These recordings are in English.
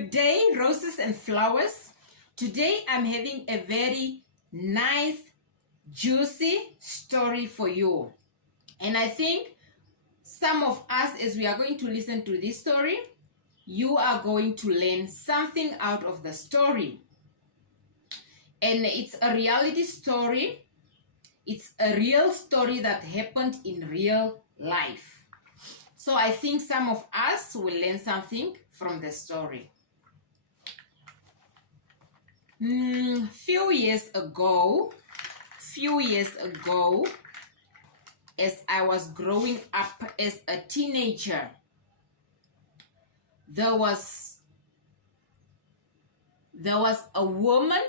Good day, roses and flowers. Today I'm having a very nice, juicy story for you. And I think some of us, as we are going to listen to this story, you are going to learn something out of the story. And it's a reality story. It's a real story that happened in real life. So I think some of us will learn something from the story. Few years ago, as I was growing up as a teenager, there was a woman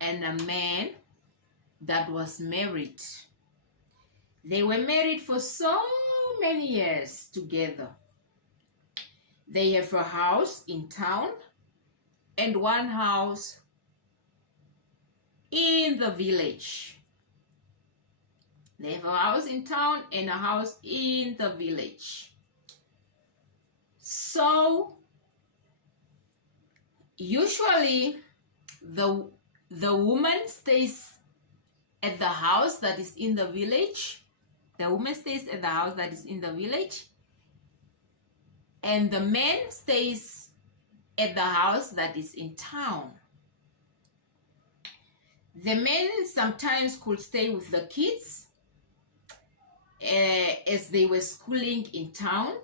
and a man that was married. They were married for so many years together. They have a house in town and one house in the village. They have a house in town and a house in the village. So usually the woman stays at the house that is in the village. The woman stays at the house that is in the village, and the man stays at the house that is in town. The men sometimes could stay with the kids as they were schooling in town,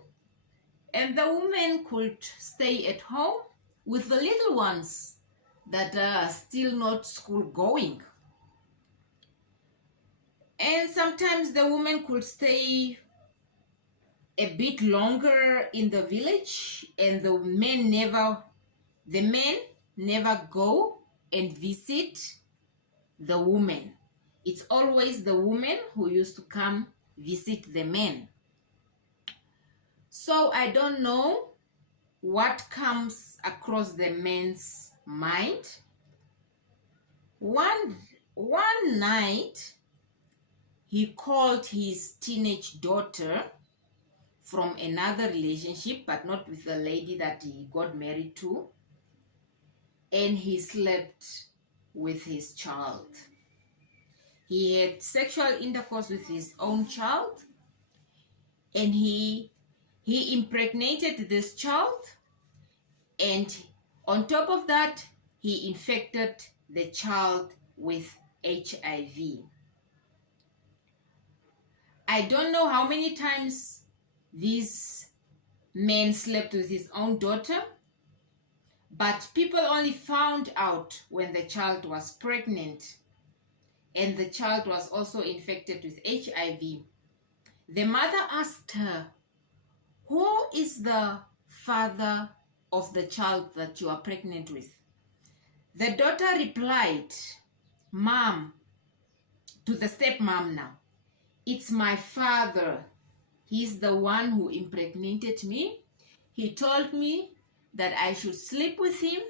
and the woman could stay at home with the little ones that are still not school going. And sometimes the woman could stay a bit longer in the village, and the men never go and visit the woman. It's always the woman who used to come visit the men. So I don't know what comes across the man's mind. One night, he called his teenage daughter from another relationship, but not with the lady that he got married to, and he slept with his child. He had sexual intercourse with his own child, and he impregnated this child, and on top of that, he infected the child with HIV. I don't know how many times this man slept with his own daughter, but people only found out when the child was pregnant and the child was also infected with HIV. The mother asked her, "Who is the father of the child that you are pregnant with?" The daughter replied, "Mom," to the stepmom now, "it's my father. He's the one who impregnated me. He told me that I should sleep with him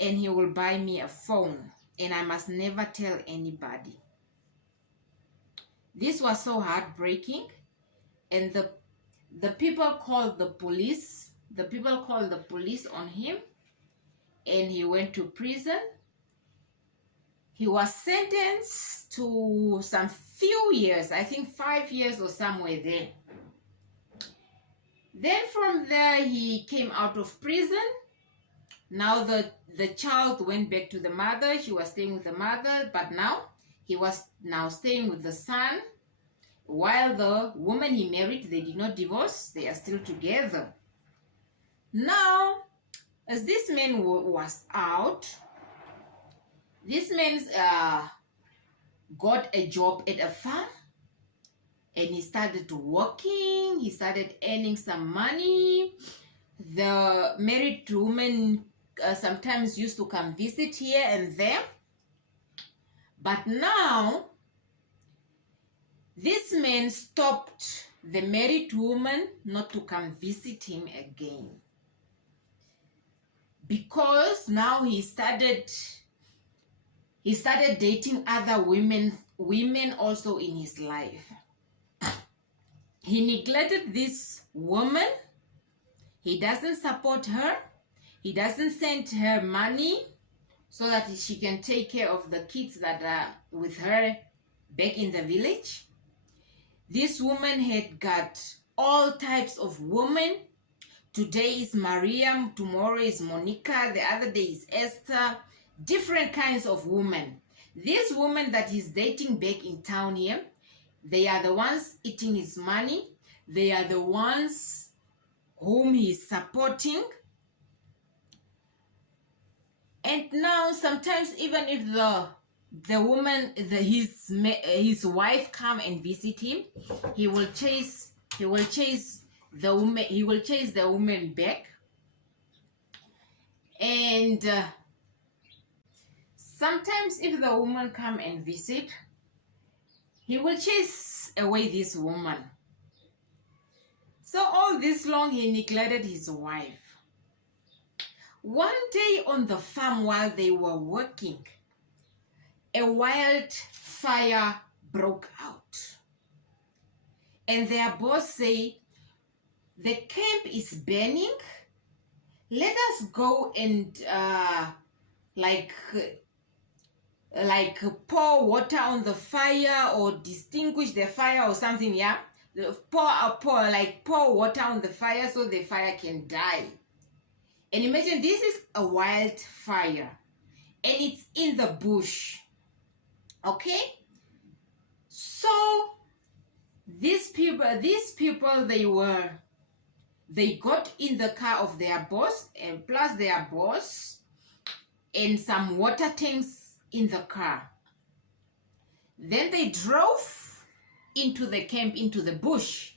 and he will buy me a phone, and I must never tell anybody." This was so heartbreaking, and the people called the police. The people called the police on him, and he went to prison. He was sentenced to some few years, I think 5 years or somewhere there. Then from there, he came out of prison. Now the child went back to the mother. She was staying with the mother, but now he was now staying with the son. While the woman he married, they did not divorce. They are still together. Now, as this man was out, this man got a job at a farm, and he started working. He started earning some money. The married woman sometimes used to come visit here and there. But now, this man stopped the married woman not to come visit him again, because now he started dating other women also in his life. He neglected this woman. He doesn't support her. He doesn't send her money so that she can take care of the kids that are with her back in the village. This woman had got all types of women. Today is Mariam, tomorrow is Monica, the other day is Esther, different kinds of women. These women that he's dating back in town here, they are the ones eating his money. They are the ones whom he's supporting. And now sometimes even if the woman, his wife come and visit him, he will chase the woman back. And sometimes if the woman come and visit, he will chase away this woman. So all this long he neglected his wife. One day on the farm while they were working, a wildfire broke out. And their boss say, the camp is burning. Let us go and pour water on the fire or distinguish the fire or something, yeah? Pour water on the fire so the fire can die. And imagine this is a wildfire and it's in the bush. Okay? So these people, they got in the car of their boss and plus their boss and some water tanks in the car. Then they drove into the camp, into the bush.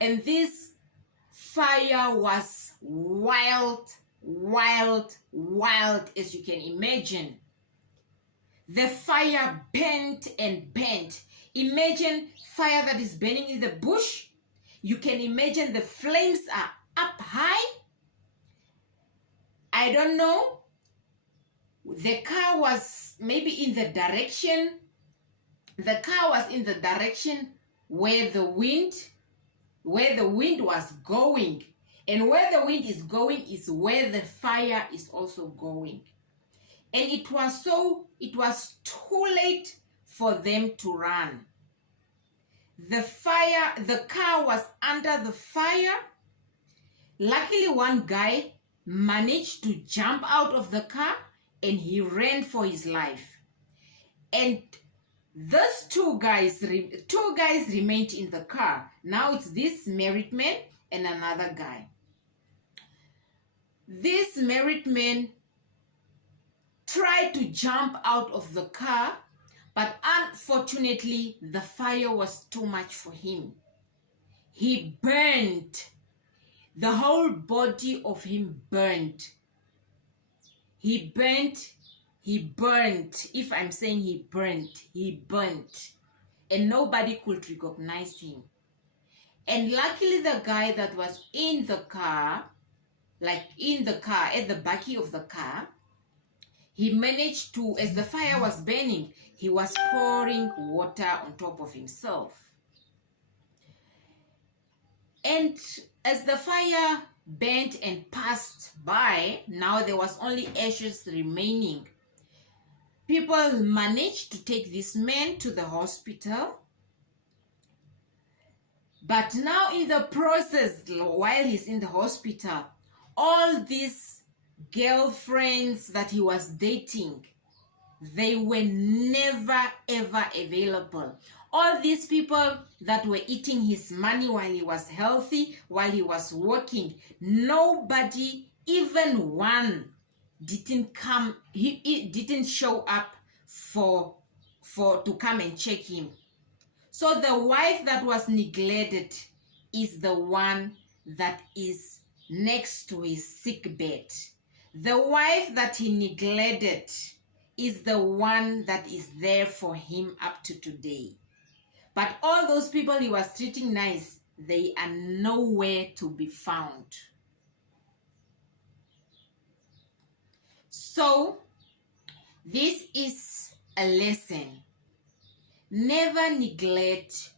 And this fire was wild, as you can imagine. The fire burnt and burnt. Imagine fire that is burning in the bush. You can imagine the flames are up high. I don't know. The car was maybe in the direction. The car was in the direction where the wind was going. And where the wind is going is where the fire is also going. And it was too late for them to run. The car was under the fire. Luckily, one guy managed to jump out of the car and he ran for his life. And those two guys remained in the car. Now it's this married man and another guy. This married man tried to jump out of the car, but unfortunately the fire was too much for him. He burned. The whole body of him burned. He burned. If I'm saying he burnt. And nobody could recognize him. And luckily the guy that was in the car, at the back of the car, he managed to, as the fire was burning, he was pouring water on top of himself. And as the fire burnt and passed by, now there was only ashes remaining. People managed to take this man to the hospital. But now in the process, while he's in the hospital, all these girlfriends that he was dating, they were never ever available. All these people that were eating his money while he was healthy, while he was working, nobody, even one, didn't come. He didn't show up to come and check him. So the wife that was neglected is the one that is next to his sick bed. The wife that he neglected is the one that is there for him up to today. But all those people he was treating nice, they are nowhere to be found. So, this is a lesson. Never neglect